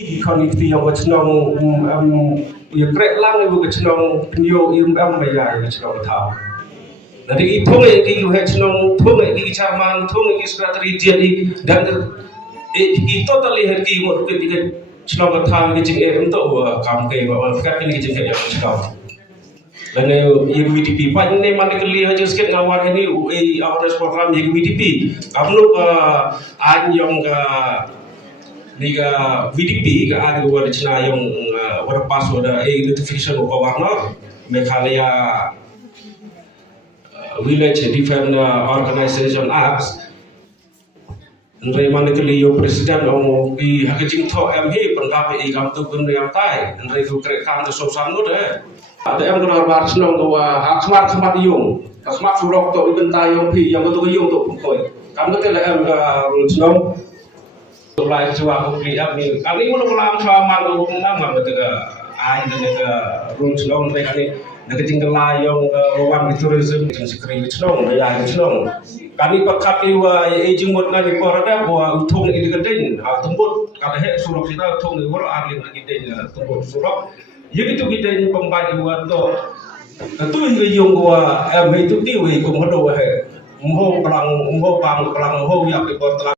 Connectivity yang kecil ya krek lang ibu kecil nyo bayar kecil tahu. Dari itu lagi kecil lagi caman lagi sekretari jadi dan itu terlihat di mulut ketika kecil tahu kecil untuk kamu kayak bawa fikir ini kecil yang kecil. Lalu yang VDP pak ini mana kelihatan aja sedikit ngawal ini awareness program yang VDP. Kamu yang Liga VDP ke ada warna yang warpas ada identification of warna Meghalaya Village Defense Organization Acts. Nrai mana keliyo presiden orang di hakijing to MH pendapat ikam tu pun yang tai. Nrai tu kerekan tu sosan tu deh. Ada yang keluar baris nong tu khmat yung, khmat surok tu ibentai yung pi yang tu yung tu pukoi. Kamu tu lah yang rules nong. Lain suatu pilihan ni, kali ini malam selama lama betul air dan ruang selong mereka ni, mereka tinggal layang ruang tourism dengan sekali selong, layang selong. Kali pakai iwa aging buat nari korada buat utung ini kedai, tumbut kalau hek surok kita utung ini baru ahli lagi kedai tumbut surok. Jadi tu kedai pembagi buat tu, tu ini yang buat itu tiwi kumado hek, mohon pelang, mohon bang pelang, mohon yang dibuat